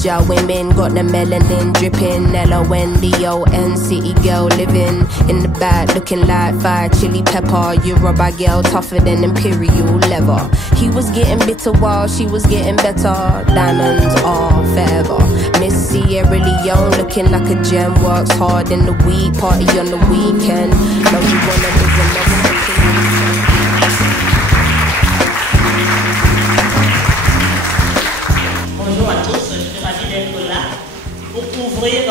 Georgia women got the melanin dripping. L-O-N-D-O-N, city girl living in the back, looking like fire chili pepper. Yoruba girl tougher than imperial leather. He was getting bitter while she was getting better. Diamonds are forever. Miss Sierra Leone looking like a gem. Works hard in the week, party on the weekend. Love you wanna live a love. Bonjour à tous, je suis ravie d'être là pour ouvrir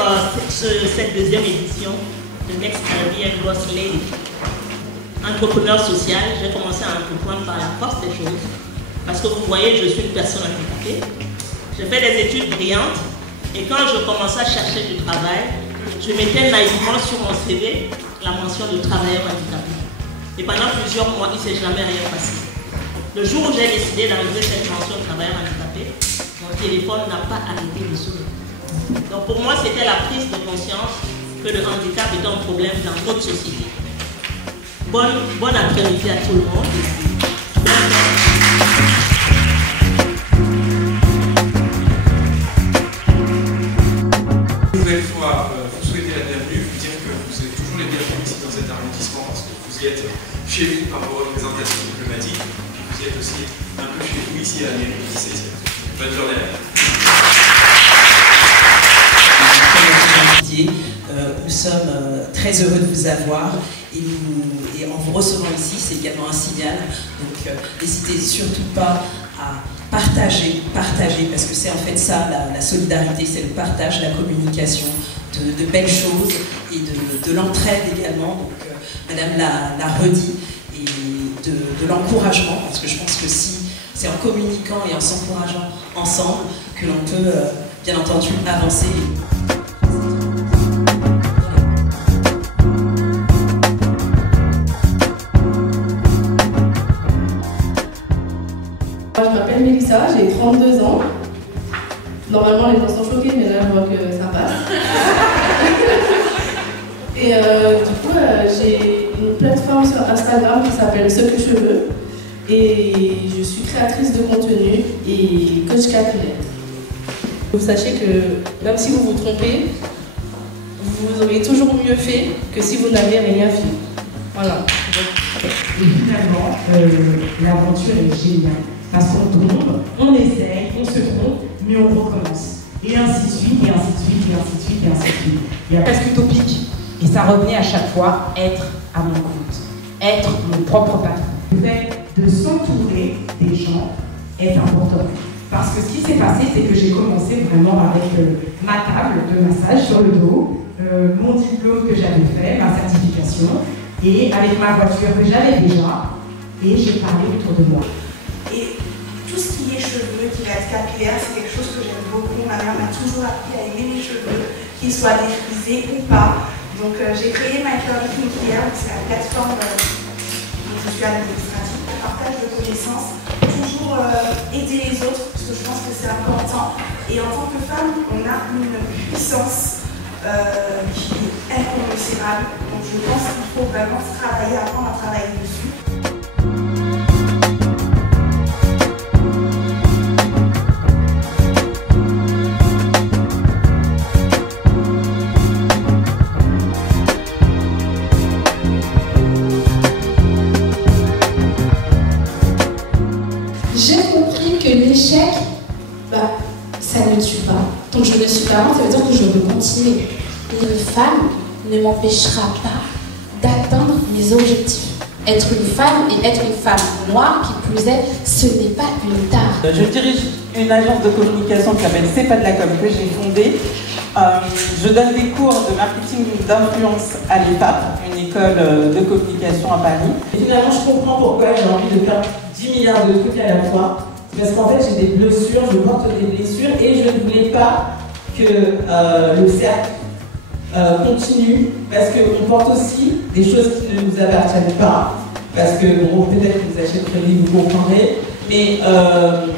cette deuxième édition de Next Caribbean Boss Lady. Entrepreneur social, j'ai commencé à entreprendre par la force des choses. Parce que vous voyez, je suis une personne handicapée. J'ai fait des études brillantes et quand je commençais à chercher du travail, je mettais naïvement sur mon CV la mention de travailleur handicapé. Et pendant plusieurs mois, il ne s'est jamais rien passé. Le jour où j'ai décidé d'enlever cette mention de travailleur handicapé, mon téléphone n'a pas arrêté de sonner. Donc pour moi, c'était la prise de conscience que le handicap est un problème dans notre société. Bon après-midi à tout le monde. Une nouvelle fois, vous souhaitez la bienvenue, vous dire que vous êtes toujours les bienvenus ici dans cet arrondissement parce que vous y êtes chez vous par vos représentations diplomatiques, et vous y êtes aussi un peu chez vous ici à la mairie du 17e. Bonne journée à vous. Nous sommes très heureux de vous avoir et en vous recevant ici, c'est également un signal. Donc n'hésitez surtout pas à partager, parce que c'est en fait ça, la solidarité, c'est le partage, la communication de belles choses et de l'entraide également. Donc Madame l'a redit, et de l'encouragement, parce que je pense que si c'est en communiquant et en s'encourageant ensemble que l'on peut, bien entendu, avancer. Je m'appelle Mélissa, j'ai 32 ans. Normalement, les gens sont choqués, mais là, je vois que ça passe. Et du coup, j'ai une plateforme sur Instagram qui s'appelle Ce que je veux. Et je suis créatrice de contenu et coach capillaire. Vous sachez que même si vous vous trompez, vous aurez toujours mieux fait que si vous n'aviez rien fait. Voilà. Et finalement, l'aventure est géniale. Parce qu'on tombe, on essaye, on se trompe, mais on recommence. Et ainsi de suite, et ainsi de suite, et ainsi de suite, et ainsi de suite. Il y a presque utopique. Et ça revenait à chaque fois être à mon compte. Être mon propre patron. Le fait de s'entourer des gens est important. Parce que ce qui s'est passé, c'est que j'ai commencé vraiment avec ma table de massage sur le dos, mon diplôme que j'avais fait, ma certification, et avec ma voiture que j'avais déjà, et j'ai parlé autour de moi. Et tout ce qui est cheveux, qui va être capillaire, c'est quelque chose que j'aime beaucoup. Ma mère m'a toujours appris à aimer les cheveux, qu'ils soient défrisés ou pas. Donc j'ai créé My Curly Pink Hair, c'est la plateforme dont je suis administrative, pour partage de connaissances, toujours aider les autres, parce que je pense que c'est important. Et en tant que femme, on a une puissance qui est incommensurable. Donc je pense qu'il faut vraiment travailler, apprendre à travailler dessus. J'ai compris que l'échec, ça ne tue pas. Donc je ne suis pas morte, ça veut dire que je veux continuer. Une femme ne m'empêchera pas d'atteindre mes objectifs. Être une femme et être une femme noire, qui plus est, ce n'est pas une tare. Je dirige une agence de communication qui s'appelle C'est pas de la com que j'ai fondée. Je donne des cours de marketing d'influence à l'EPAP, une école de communication à Paris. Et finalement, je comprends pourquoi j'ai envie de faire 10 milliards de trucs à la fois. Parce qu'en fait, j'ai des blessures, je porte des blessures et je ne voulais pas que le cercle continue, parce qu'on porte aussi des choses qui ne nous appartiennent pas. Parce que, bon, peut-être que vous achèterez le livre, vous comprendrez. Mais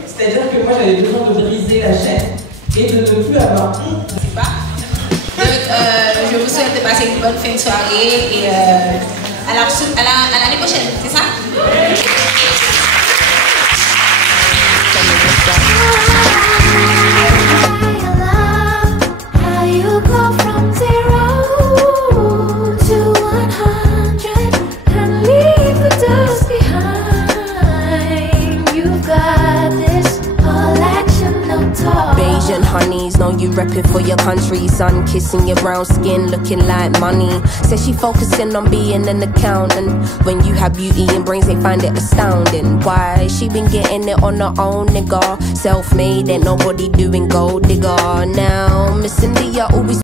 c'est-à-dire que moi, j'avais besoin de briser la chaîne et de ne plus avoir honte. Je vous souhaite de passer une bonne fin de soirée et à l'année prochaine, c'est ça? La know you repping for your country. Sun kissing your brown skin, looking like money. Says she focusing on being an accountant. When you have beauty and brains, they find it astounding. Why? She been getting it on her own, nigga. Self-made, ain't nobody doing gold digger. Now, Miss India always